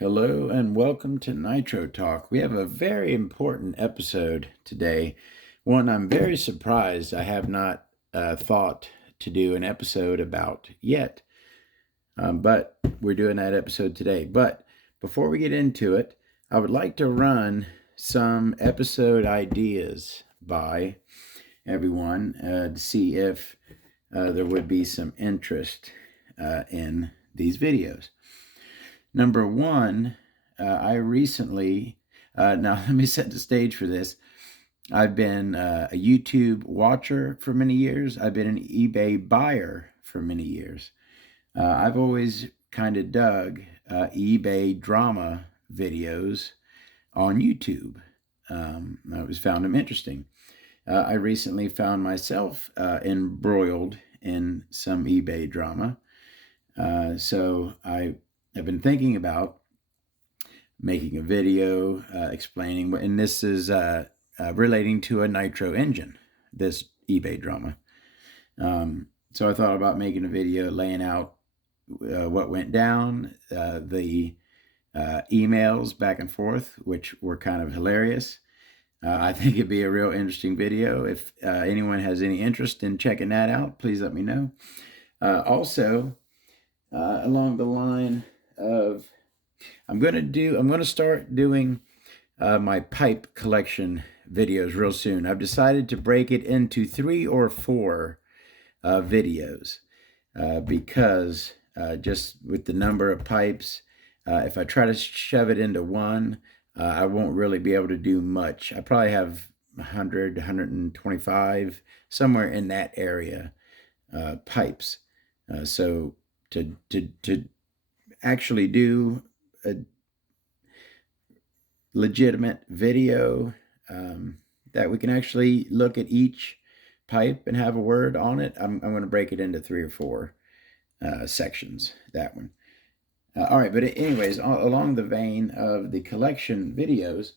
Hello and welcome to Nitro Talk. We have a very important episode today. One I'm very surprised I have not thought to do an episode about yet. But we're doing that episode today. But before we get into it, I would like to run some episode ideas by everyone to see if there would be some interest in these videos. Number one, I recently, now let me set the stage for this. I've been a YouTube watcher for many years. I've been an eBay buyer for many years. I've always kind of dug eBay drama videos on YouTube. I always found them interesting. I recently found myself embroiled in some eBay drama. So I've been thinking about making a video explaining, and this is relating to a Nitro engine, this eBay drama. So I thought about making a video laying out what went down, the emails back and forth, which were kind of hilarious. I think it'd be a real interesting video. If anyone has any interest in checking that out, please let me know. Also, along the line of, I'm going to start doing my pipe collection videos real soon. I've decided to break it into 3 or 4 videos because just with the number of pipes, if I try to shove it into one, I won't really be able to do much. I probably have 100, 125, somewhere in that area, pipes. So to actually do a legitimate video that we can actually look at each pipe and have a word on it, I'm going to break it into 3 or 4 sections, that one. All right, but anyways, along the vein of the collection videos,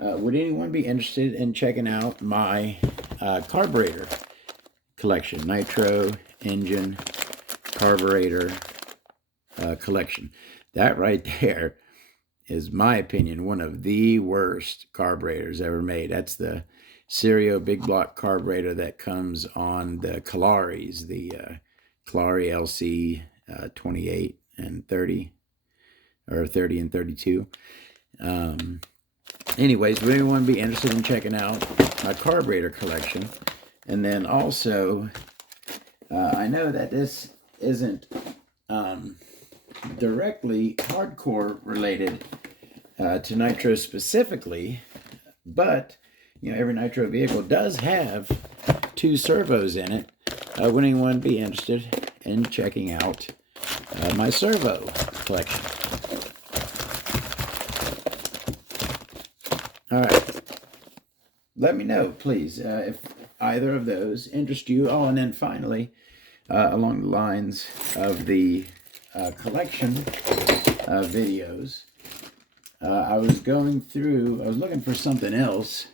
would anyone be interested in checking out my carburetor collection, Nitro engine carburetor collection? That right there is, my opinion, one of the worst carburetors ever made. That's the Serio big block carburetor that comes on the Calaris, the Calari LC 28 and 30, or 30 and 32. Anyways, would anyone be interested in checking out my carburetor collection? And then also, I know that this isn't directly hardcore related to Nitro specifically, but every Nitro vehicle does have 2 servos in it. Would anyone be interested in checking out my servo collection? All right, let me know, please, if either of those interest you. Oh, and then finally, along the lines of the collection videos, I was looking for something else,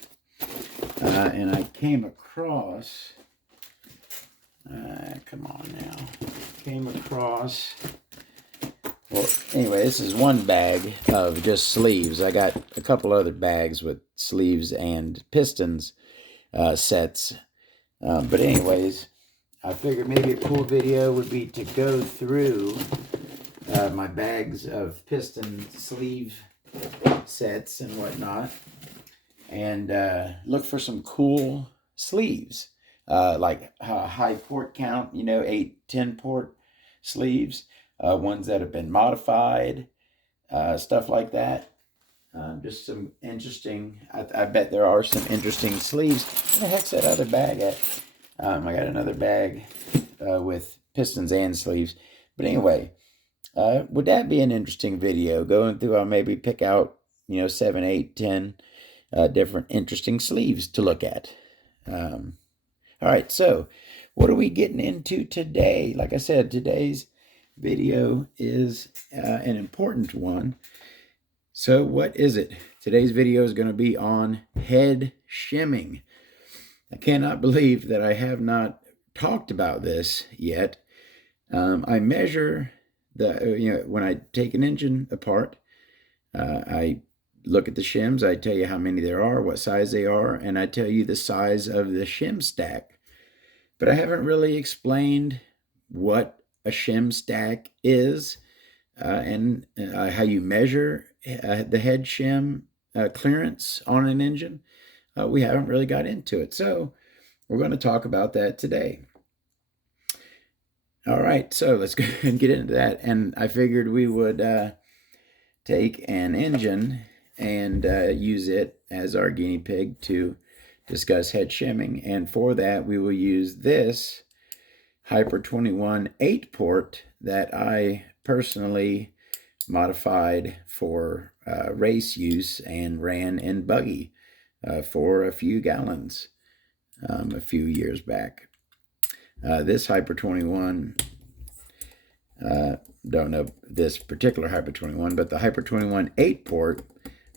and I came across, well, anyway, this is one bag of just sleeves. I got a couple other bags with sleeves and pistons sets, but anyways, I figured maybe a cool video would be to go through my bags of piston sleeve sets and whatnot, and look for some cool sleeves, like high port count, 8, 10 port sleeves, ones that have been modified, stuff like that. Just some interesting, I bet there are some interesting sleeves. Where the heck's that other bag at? I got another bag with pistons and sleeves. But anyway, would that be an interesting video? Going through, I'll maybe pick out, 7, 8, 10 different interesting sleeves to look at. All right, so what are we getting into today? Like I said, today's video is an important one. So what is it? Today's video is going to be on head shimming. I cannot believe that I have not talked about this yet. I measure when I take an engine apart, I look at the shims, I tell you how many there are, what size they are, and I tell you the size of the shim stack. But I haven't really explained what a shim stack is and how you measure the head shim clearance on an engine. We haven't really got into it. So we're going to talk about that today. All right, so let's go and get into that. And I figured we would take an engine and use it as our guinea pig to discuss head shimming. And for that, we will use this Hyper 21 8-port that I personally modified for race use and ran in buggy for a few gallons a few years back. This Hyper 21, don't know this particular Hyper 21, but the Hyper 21 8-port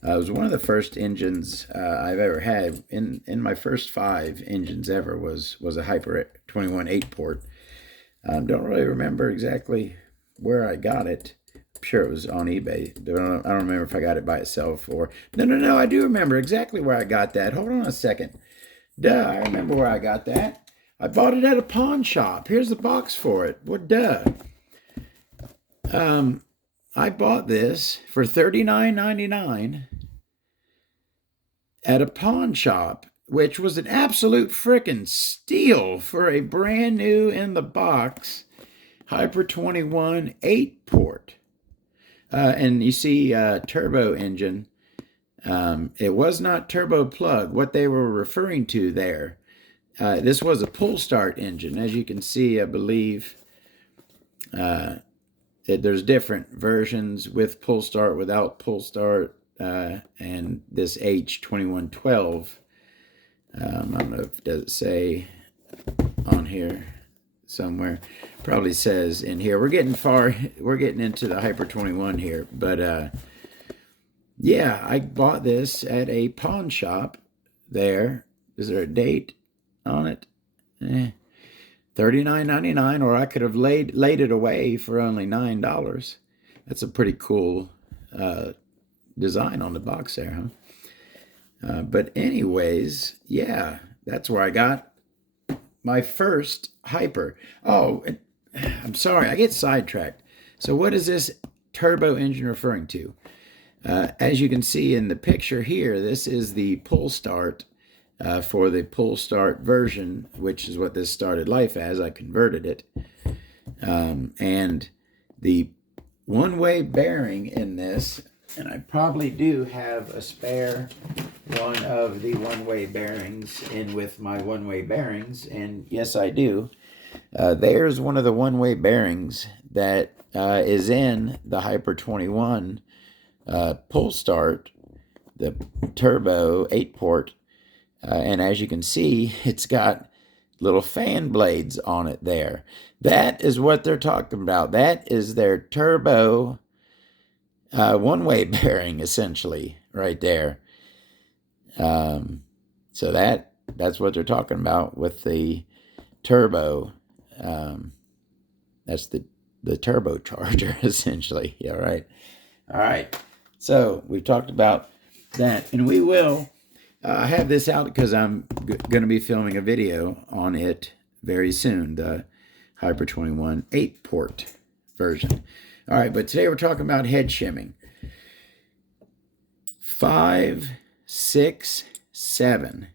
was one of the first engines I've ever had. In my first 5 engines ever was a Hyper 21 8-port. Don't really remember exactly where I got it. I'm sure it was on eBay. I don't remember if I got it by itself or... No, I do remember exactly where I got that. Hold on a second. Duh, I remember where I got that. I bought it at a pawn shop. Here's the box for it. Well, duh. I bought this for $39.99 at a pawn shop, which was an absolute frickin' steal for a brand new in the box Hyper 21 8-port. And you see turbo engine. It was not turbo plug. What they were referring to there, this was a pull start engine. As you can see, I believe there's different versions with pull start, without pull start, and this H2112. I don't know if does it say on here somewhere. Probably says in here. We're getting into the Hyper 21 here, but yeah, I bought this at a pawn shop there. Is there a date on it? $39.99, or I could have laid it away for only $9. That's a pretty cool design on the box there, huh? But anyways, yeah, that's where I got my first Hyper. Oh, I'm sorry, I get sidetracked. So what is this turbo engine referring to? As you can see in the picture here, this is the pull start for the pull start version, which is what this started life as. I converted it. And the one-way bearing in this, and I probably do have a spare one of the one-way bearings in with my one-way bearings, and yes, I do. There's one of the one-way bearings that is in the Hyper 21 pull start, the turbo 8-port, and as you can see, it's got little fan blades on it there. That is what they're talking about. That is their turbo one-way bearing, essentially, right there. So that's what they're talking about with the turbo. That's the turbocharger, essentially. Yeah, right. All right. So we've talked about that, and we will have this out because I'm going to be filming a video on it very soon, the Hyper 21 8-port version. All right, but today we're talking about head shimming. 5, 6, 7.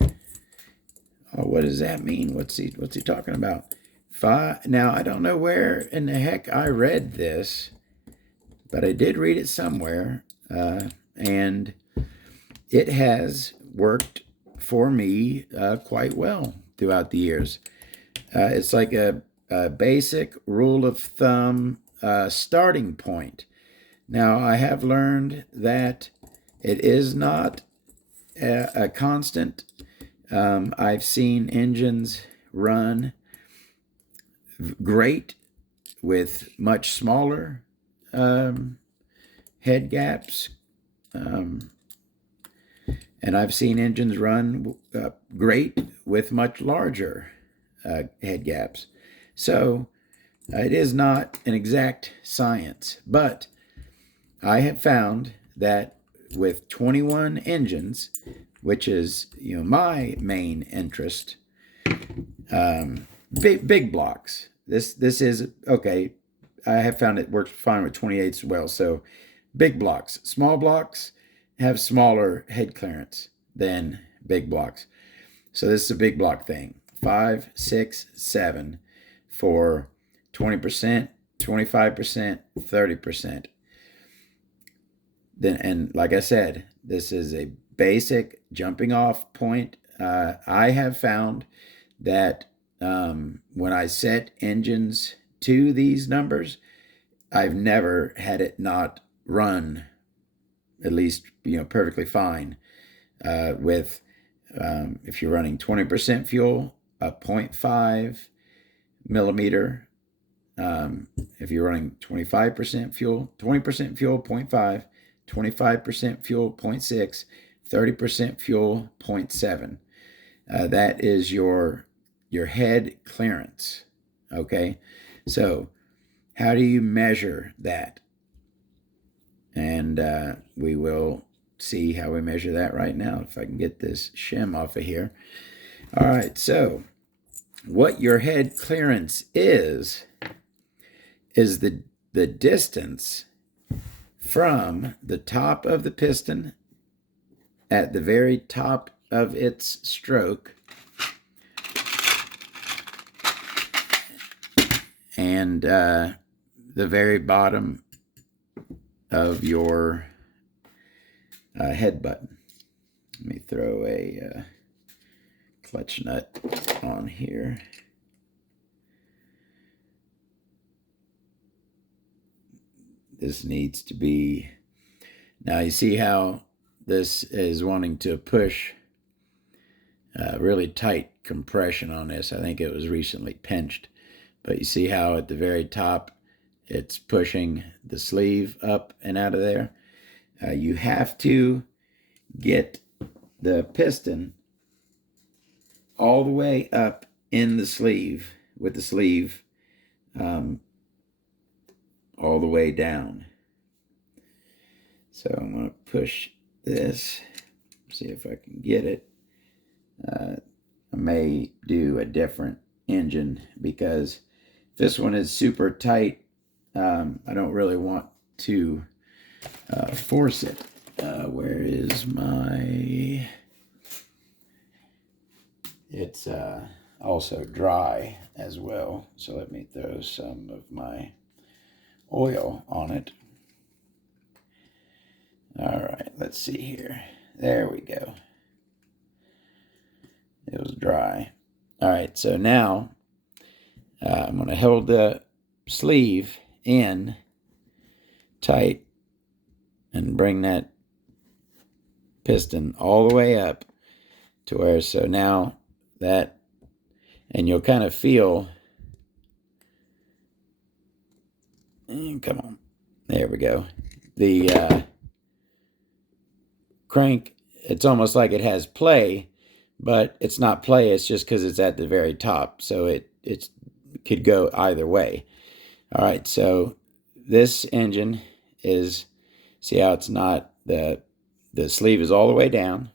Oh, what does that mean? What's he talking about? 5. Now, I don't know where in the heck I read this, but I did read it somewhere, and it has worked for me quite well throughout the years. It's like a basic rule of thumb starting point. Now, I have learned that it is not a constant. I've seen engines run great with much smaller head gaps. And I've seen engines run great with much larger head gaps. So it is not an exact science, but I have found that with 21 engines, which is my main interest, big blocks. This is okay. I have found it works fine with 28s as well. So big blocks, small blocks have smaller head clearance than big blocks. So this is a big block thing. 5, 6, 7 for 20%, 25%, 30%. Then, and like I said, this is a basic jumping off point. I have found that when I set engines to these numbers, I've never had it not run at least perfectly fine with if you're running 20% fuel, a 0.5 millimeter. If you're running 25% fuel, 20% fuel, 0.5, 25% fuel, 0.6, 30% fuel, 0.7. That is your head clearance. Okay, so how do you measure that? And we will see how we measure that right now. If I can get this shim off of here. All right, so what your head clearance is the distance from the top of the piston at the very top of its stroke and the very bottom of your head button. Let me throw a clutch nut on here. This needs to be, now you see how this is wanting to push really tight compression on this. I think it was recently pinched, but you see how at the very top it's pushing the sleeve up and out of there. You have to get the piston all the way up in the sleeve with the sleeve all the way down. So I'm going to push this, see if I can get it. I may do a different engine because this one is super tight. I don't really want to force it. Where is my... It's also dry as well, so let me throw some of my oil on it. All right, let's see here. There we go. It was dry. All right, so now I'm going to hold the sleeve in tight and bring that piston all the way up to where, so now that, and you'll kind of feel, come on, there we go. The crank, it's almost like it has play, but it's not play, it's just because it's at the very top, so it could go either way. All right, so this engine is, see how it's not, the sleeve is all the way down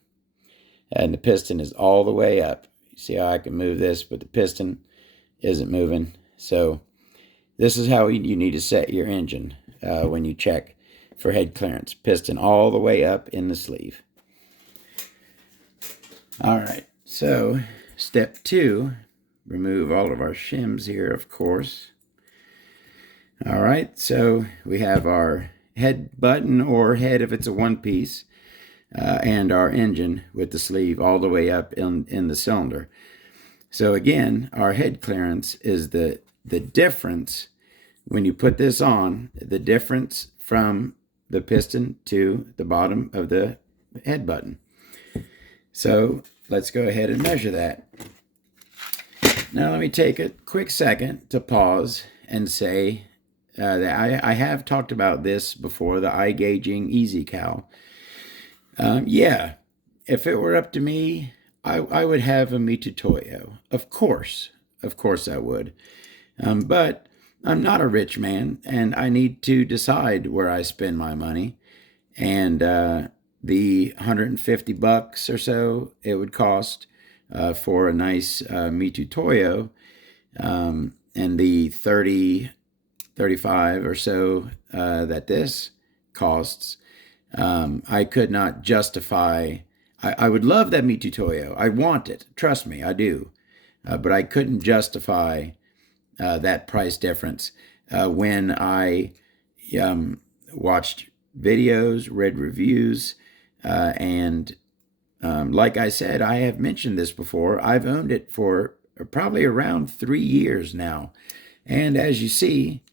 and the piston is all the way up. You see how I can move this, but the piston isn't moving. So this is how you need to set your engine when you check for head clearance. Piston all the way up in the sleeve. All right, so step 2, remove all of our shims here, of course. All right, so we have our head button or head if it's a one-piece, and our engine with the sleeve all the way up in the cylinder. So again, our head clearance is the difference when you put this on, the difference from the piston to the bottom of the head button. So let's go ahead and measure that. Now let me take a quick second to pause and say that I have talked about this before, the eye gauging Easy Cal. Yeah, if it were up to me, I would have a Mitutoyo. Of course I would. But I'm not a rich man, and I need to decide where I spend my money. And the $150 or so it would cost for a nice Mitu Toyo, and the 35 or so that this costs, I could not justify. I would love that Mitu Toyo. I want it. Trust me, I do. But I couldn't justify that price difference when I watched videos, read reviews, and like I said, I have mentioned this before. I've owned it for probably around 3 years now. And as you see,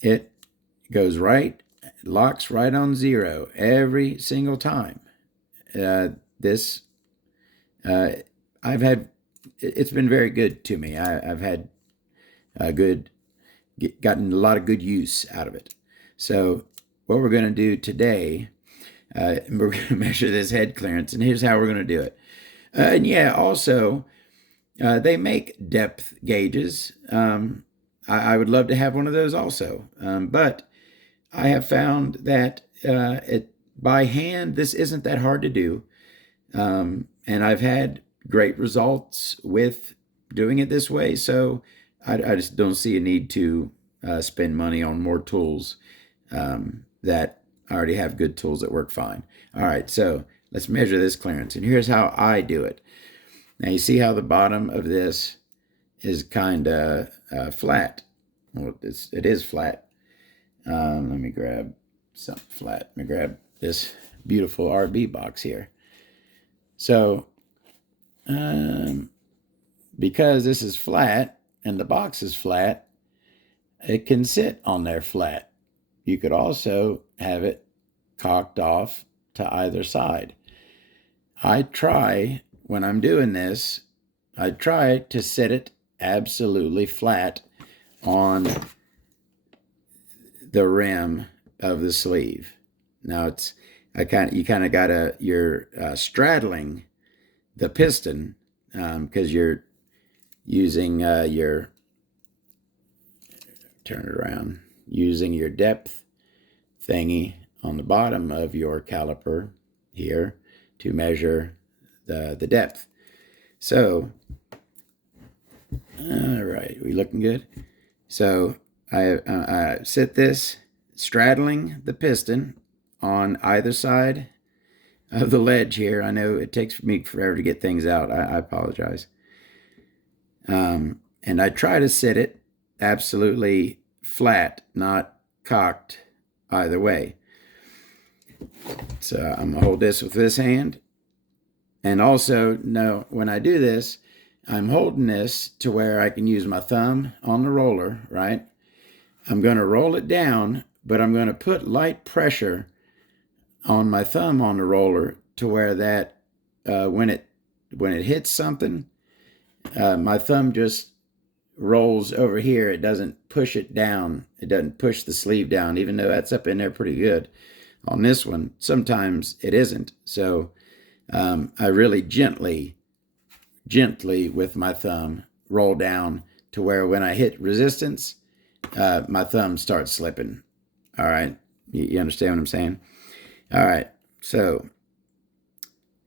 it goes right, locks right on zero every single time. This, I've had, it's been very good to me. I've had gotten a lot of good use out of it. So what we're going to do today, we're going to measure this head clearance, and here's how we're going to do it. And yeah, also, they make depth gauges. I would love to have one of those also, but I have found that by hand, this isn't that hard to do. And I've had great results with doing it this way. So I just don't see a need to spend money on more tools that I already have good tools that work fine. All right, so let's measure this clearance. And here's how I do it. Now you see how the bottom of this is kind of flat. Well, it is flat. Let me grab something flat. Let me grab this beautiful RB box here. So, because this is flat and the box is flat, it can sit on there flat. You could also have it cocked off to either side. I try, when I'm doing this, I try to set it absolutely flat on the rim of the sleeve. Now you kind of gotta, you're straddling the piston because you're using turn it around, using your depth thingy on the bottom of your caliper here to measure the depth. So, all right, we looking good? So I sit this straddling the piston on either side of the ledge here. I know it takes me forever to get things out. I apologize. And I try to sit it absolutely flat, not cocked either way. So I'm going to hold this with this hand. And also, no, when I do this, I'm holding this to where I can use my thumb on the roller, right? I'm going to roll it down, but I'm going to put light pressure on my thumb on the roller to where that when it hits something, my thumb just rolls over here. It doesn't push it down. It doesn't push the sleeve down, even though that's up in there pretty good. On this one, sometimes it isn't. So I really gently with my thumb roll down to where when I hit resistance, my thumb starts slipping. All right. You understand what I'm saying? All right. So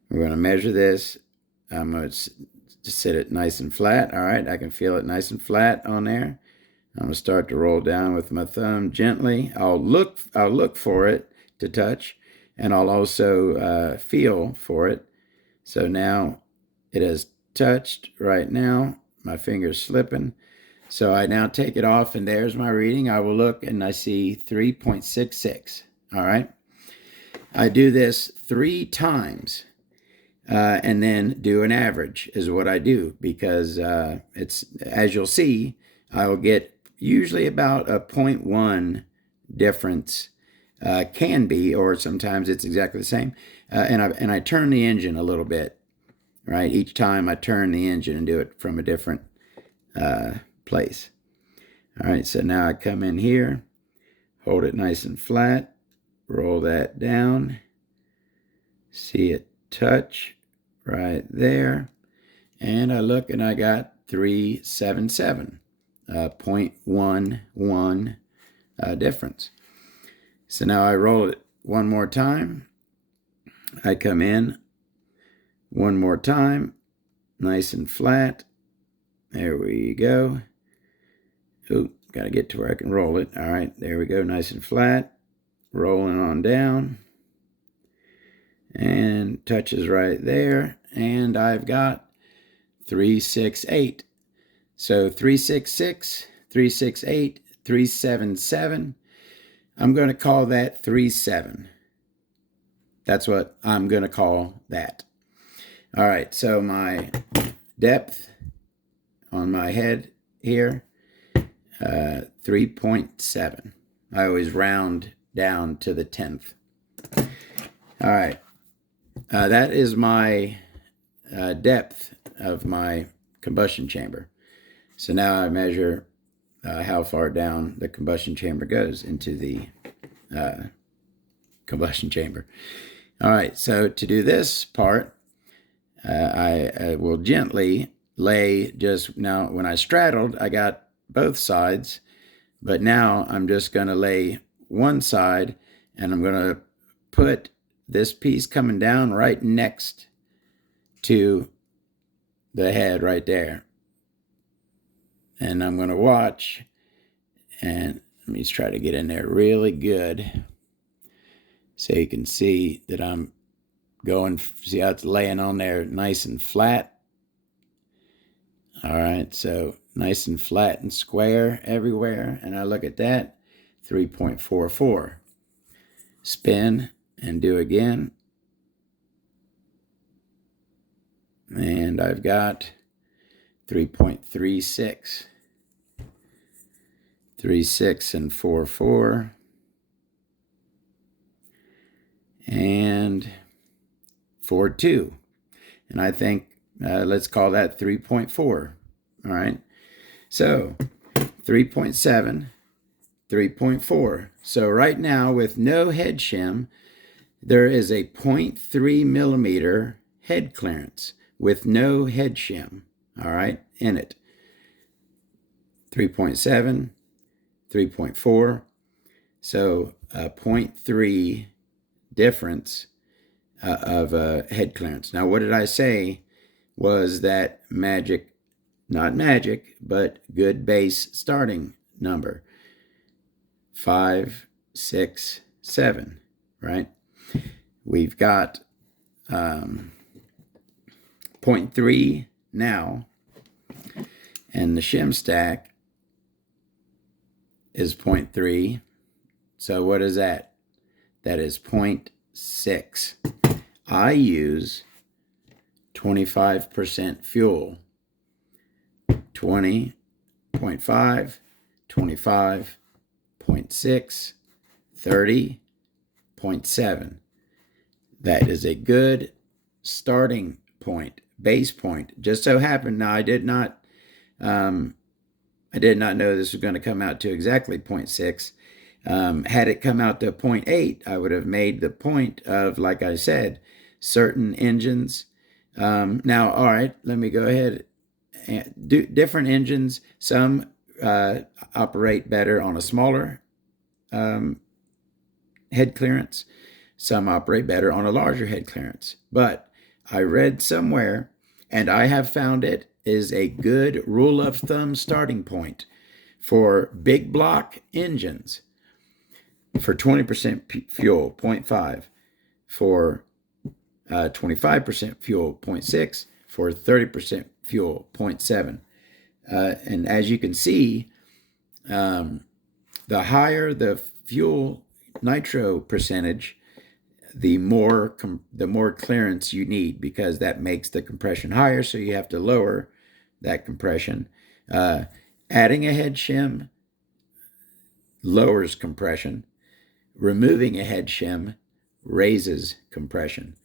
we're going to measure this. I'm going to sit it nice and flat. All right. I can feel it nice and flat on there. I'm going to start to roll down with my thumb gently. I'll look for it to touch, and I'll also feel for it. So now it has touched right now. My finger's slipping. So I now take it off, and there's my reading. I will look, and I see 3.66. All right. I do this 3 times, and then do an average is what I do, because it's, as you'll see, I will get usually about a 0.1 difference. Can be, or sometimes it's exactly the same. And I turn the engine a little bit, right? Each time I turn the engine and do it from a different place. All right, so now I come in here, hold it nice and flat, roll that down, see it touch right there, and I look and I got 377. 0.11 difference. So now I roll it one more time. I come in one more time, nice and flat. There we go. Oh, got to get to where I can roll it. All right, there we go, nice and flat. Rolling on down. And touches right there. And I've got 368. So 366, 368, 377. I'm going to call that 37. That's what I'm going to call that. All right, so my depth on my head here, 3.7. I always round down to the 10th. All right, that is my depth of my combustion chamber. So now I measure how far down the combustion chamber goes into the combustion chamber. All right, so to do this part, I will gently lay just now. When I straddled, I got both sides, but now I'm just going to lay one side, and I'm going to put this piece coming down right next to the head right there. And I'm going to watch, and let me try to get in there really good so you can see that I'm going, see how it's laying on there nice and flat. All right, so nice and flat and square everywhere. And I look at that, 3.44. Spin and do again. And I've got 3.36. 36 and 4.4. And 4.2. And I think let's call that 3.4. All right. So 3.7, 3.4. So right now with no head shim, there is a 0.3 millimeter head clearance with no head shim. All right, in it. 3.7, 3.4. So a 0.3 difference of head clearance. Now, what did I say was that magic, not magic, but good base starting number? 5, 6, 7, right? We've got 0.3 now, and the shim stack is 0.3. So what is that? That is 0.6. I use 25% fuel. 20.5, 25, 0.6, 30.7. That is a good starting point, base point. Just so happened, now I did not know this was going to come out to exactly 0.6. Had it come out to 0.8, I would have made the point of, like I said, certain engines. Now, all right, let me go ahead and do different engines. Some operate better on a smaller head clearance. Some operate better on a larger head clearance. But I read somewhere, and I have found it is a good rule of thumb starting point for big block engines. For 20% fuel, 0.5. For 25% fuel, 0.6. For 30% fuel, 0.7. And as you can see, the higher the fuel nitro percentage, the more clearance you need, because that makes the compression higher, so you have to lower that compression. Adding a head shim lowers compression. Removing a head shim raises compression.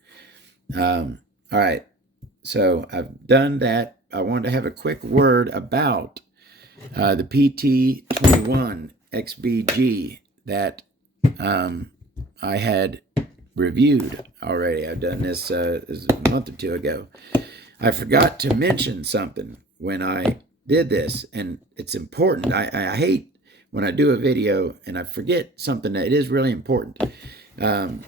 All right, so I've done that. I wanted to have a quick word about the PT21 XBG that I had reviewed already. I've done this a month or two ago. I forgot to mention something when I did this, and it's important. I hate when I do a video and I forget something that is really important. And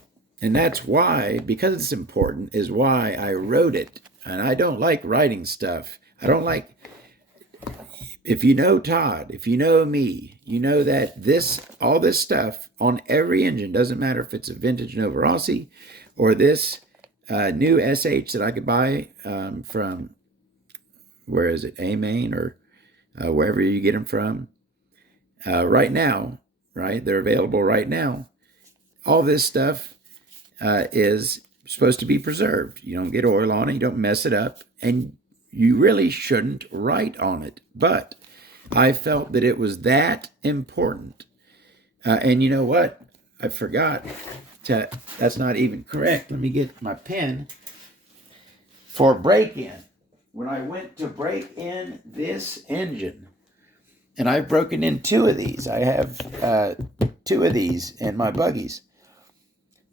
that's why, because it's important, is why I wrote it. And I don't like writing stuff. I don't like, if you know Todd, if you know me, you know that all this stuff on every engine, doesn't matter if it's a vintage Nova Rossi or this new SH that I could buy from, where is it, A-Main or wherever you get them from, right now, right? They're available right now. All this stuff is supposed to be preserved. You don't get oil on it, you don't mess it up, and you really shouldn't write on it. But I felt that it was that important. And you know what? I forgot to, that's not even correct. Let me get my pen. For break-in, when I went to break in this engine, and I've broken in two of these. I have two of these in my buggies.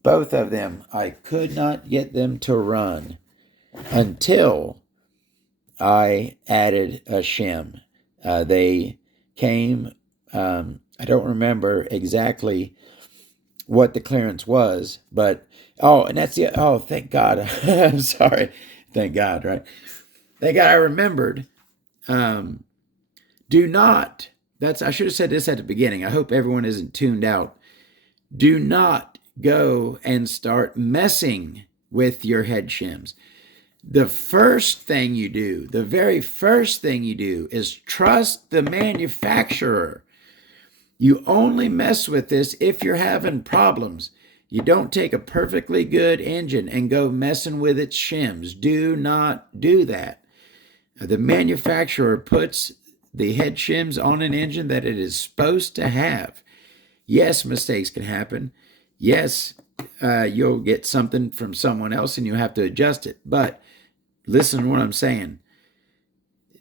Both of them, I could not get them to run until I added a shim. They came, I don't remember exactly what the clearance was, but, and that's the, thank God. I'm sorry. Thank God, right? Thank God I remembered. Do not, I should have said this at the beginning. I hope everyone isn't tuned out. Do not go and start messing with your head shims. The first thing you do, the very first thing you do, is trust the manufacturer. You only mess with this if you're having problems. You don't take a perfectly good engine and go messing with its shims. Do not do that. The manufacturer puts the head shims on an engine that it is supposed to have. Yes, mistakes can happen. Yes, you'll get something from someone else and you have to adjust it. But listen to what I'm saying.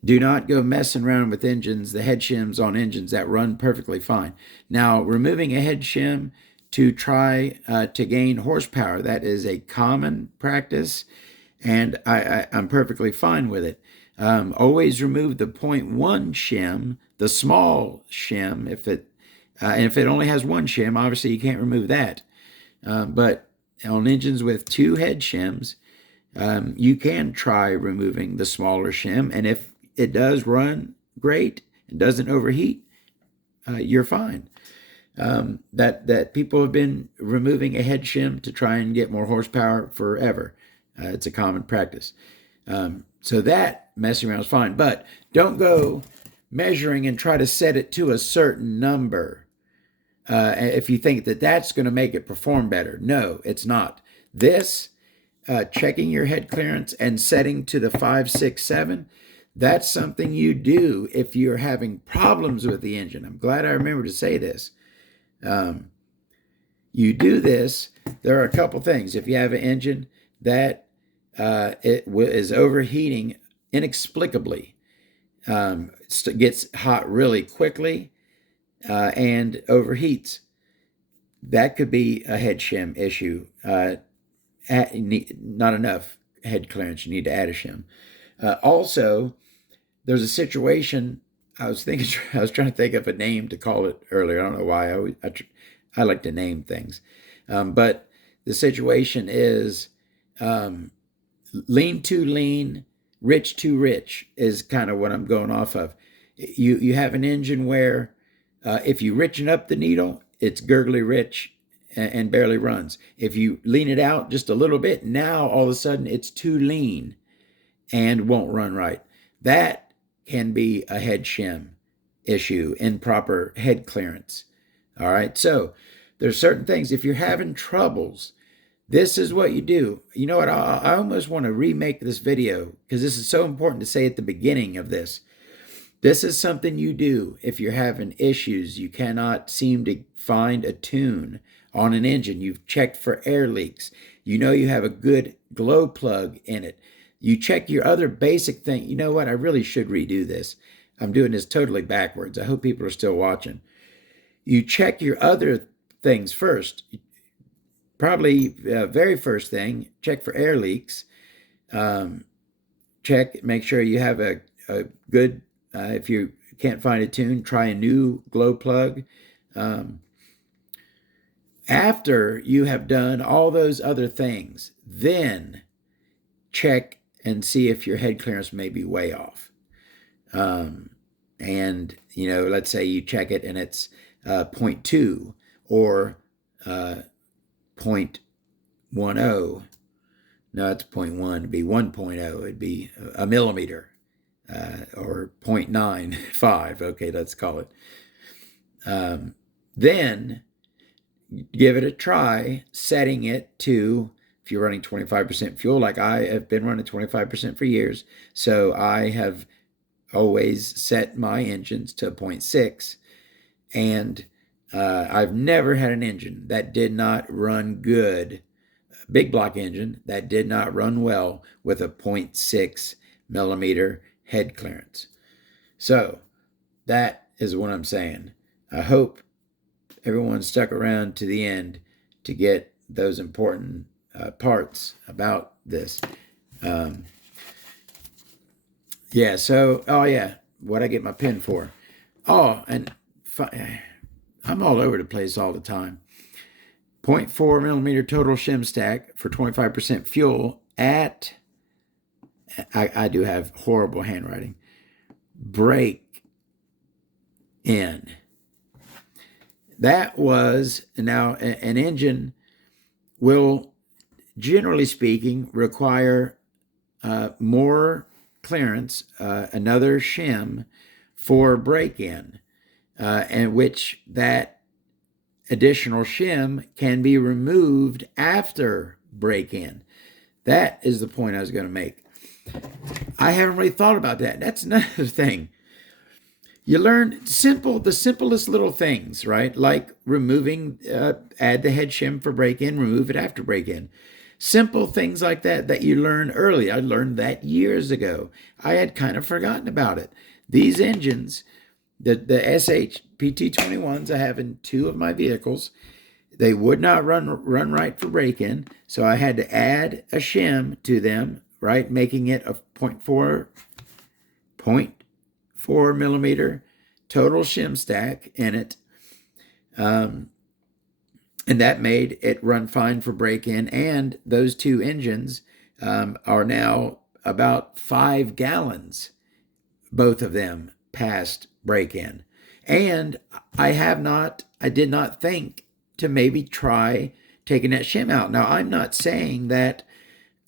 Do not go messing around with engines, the head shims on engines that run perfectly fine. Now, removing a head shim to try to gain horsepower, that is a common practice, and I'm perfectly fine with it. Always remove the 0.1 shim, the small shim. And if it only has one shim, obviously you can't remove that. But on engines with two head shims, you can try removing the smaller shim, and if it does run great and doesn't overheat, you're fine. That people have been removing a head shim to try and get more horsepower forever. It's a common practice. So that messing around is fine, but don't go measuring and try to set it to a certain number if you think that that's going to make it perform better. No, it's not. This, checking your head clearance and setting to the 5, 6, 7, that's something you do if you're having problems with the engine. I'm glad I remembered to say this. You do this. There are a couple things. If you have an engine that is overheating inexplicably, gets hot really quickly, and overheats, that could be a head shim issue. Not enough head clearance. You need to add a shim. Also, there's a situation. I was trying to think of a name to call it earlier. I don't know why. I like to name things. But the situation is lean too lean, rich too rich is kind of what I'm going off of. You have an engine where if you richen up the needle, it's gurgly rich and barely runs. If you lean it out just a little bit, now all of a sudden it's too lean and won't run right. That can be a head shim issue, improper head clearance. All right, so there's certain things. If you're having troubles, this is what you do. You know what? I almost want to remake this video because this is so important to say at the beginning of this. This is something you do if you're having issues. You cannot seem to find a tune on an engine. You've checked for air leaks. You know you have a good glow plug in it. You check your other basic thing. You know what? I really should redo this. I'm doing this totally backwards. I hope people are still watching. You check your other things first. Probably very first thing, check for air leaks. Make sure you have a good If you can't find a tune, try a new glow plug. After you have done all those other things, then check and see if your head clearance may be way off. And, let's say you check it and it's 0.2 or 0.10. No, it's 0.1. It'd be 1.0. It'd be a millimeter or 0.95. Okay, let's call it. Then give it a try, setting it to, if you're running 25% fuel, like I have been running 25% for years, so I have always set my engines to 0.6, and I've never had an engine that did not run good, a big block engine that did not run well with a 0.6 millimeter head clearance. So that is what I'm saying. I hope everyone stuck around to the end to get those important parts about this. What I get my pin for. Oh, and I'm all over the place all the time. 0.4 millimeter total shim stack for 25% fuel at, I do have horrible handwriting, break in. That was, now an engine will, generally speaking, require more clearance, another shim for break-in, and which that additional shim can be removed after break-in. That is the point I was going to make. I haven't really thought about that. That's another thing. You learn the simplest little things, right? Like removing, add the head shim for break-in, remove it after break-in. Simple things like that you learn early. I learned that years ago. I had kind of forgotten about it. These engines, the SH PT21s I have in 2 of my vehicles, they would not run right for break-in, so I had to add a shim to them, right, making it a 0.4 millimeter total shim stack in it. And that made it run fine for break-in. And those 2 engines are now about 5 gallons, both of them, past break-in. And I did not think to maybe try taking that shim out. Now, I'm not saying that,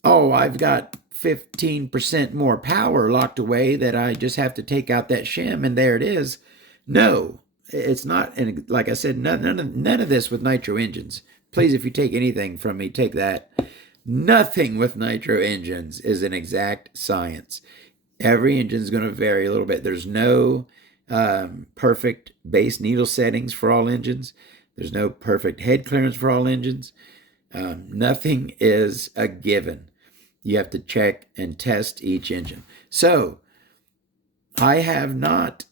I've got 15% more power locked away that I just have to take out that shim and there it is. No, it's not. And like I said, none of this with nitro engines. Please, if you take anything from me, take that. Nothing with nitro engines is an exact science. Every engine is going to vary a little bit. There's no perfect base needle settings for all engines. There's no perfect head clearance for all engines. Nothing is a given. You have to check and test each engine. So I have not,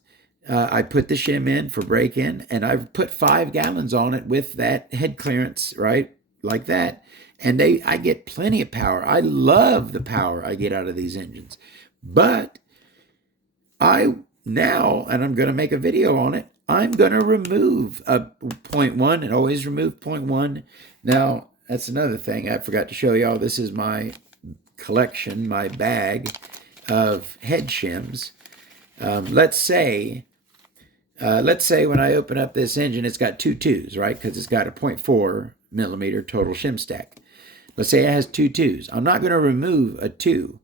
I put the shim in for break-in, and I've put 5 gallons on it with that head clearance, right, like that. And I get plenty of power. I love the power I get out of these engines. But and I'm going to make a video on it, I'm going to remove a 0.1 and always remove 0.1. Now, that's another thing I forgot to show y'all. This is my collection, my bag of head shims. Let's say when I open up this engine, it's got 2 2s, right? Because it's got a 0.4 millimeter total shim stack. Let's say it has 2 2s. I'm not going to remove a 2.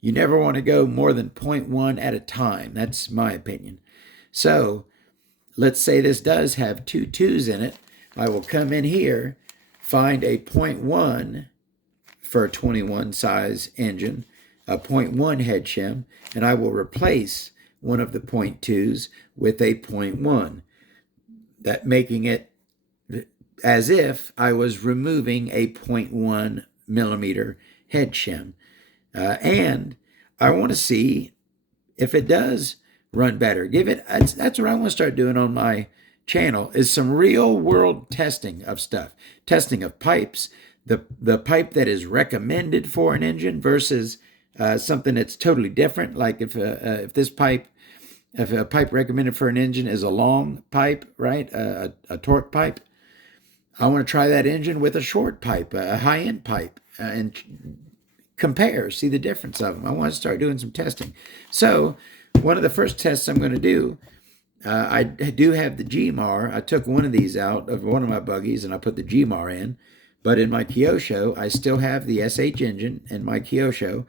You never want to go more than 0.1 at a time. That's my opinion. So let's say this does have 2 2s in it. I will come in here, find a 0.1 for a 21 size engine, a 0.1 head shim, and I will replace one of the 0.2s with a 0.1, that making it as if I was removing a 0.1 millimeter head shim. And I want to see if it does run better. That's what I want to start doing on my channel, is some real world testing of stuff. Testing of pipes, the pipe that is recommended for an engine versus something that's totally different. Like if this pipe if a pipe recommended for an engine is a long pipe, right, a torque pipe, I want to try that engine with a short pipe, a high-end pipe, and compare, see the difference of them. I want to start doing some testing. So one of the first tests I'm going to do, I do have the GMAR. I took one of these out of one of my buggies and I put the GMAR in. But in my Kyosho, I still have the SH engine in my Kyosho.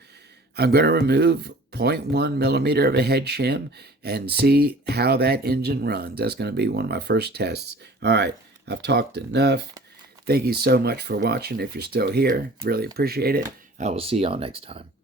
I'm going to remove 0.1 millimeter of a head shim and see how that engine runs. That's going to be one of my first tests. All right, I've talked enough. Thank you so much for watching. If you're still here, really appreciate it. I will see y'all next time.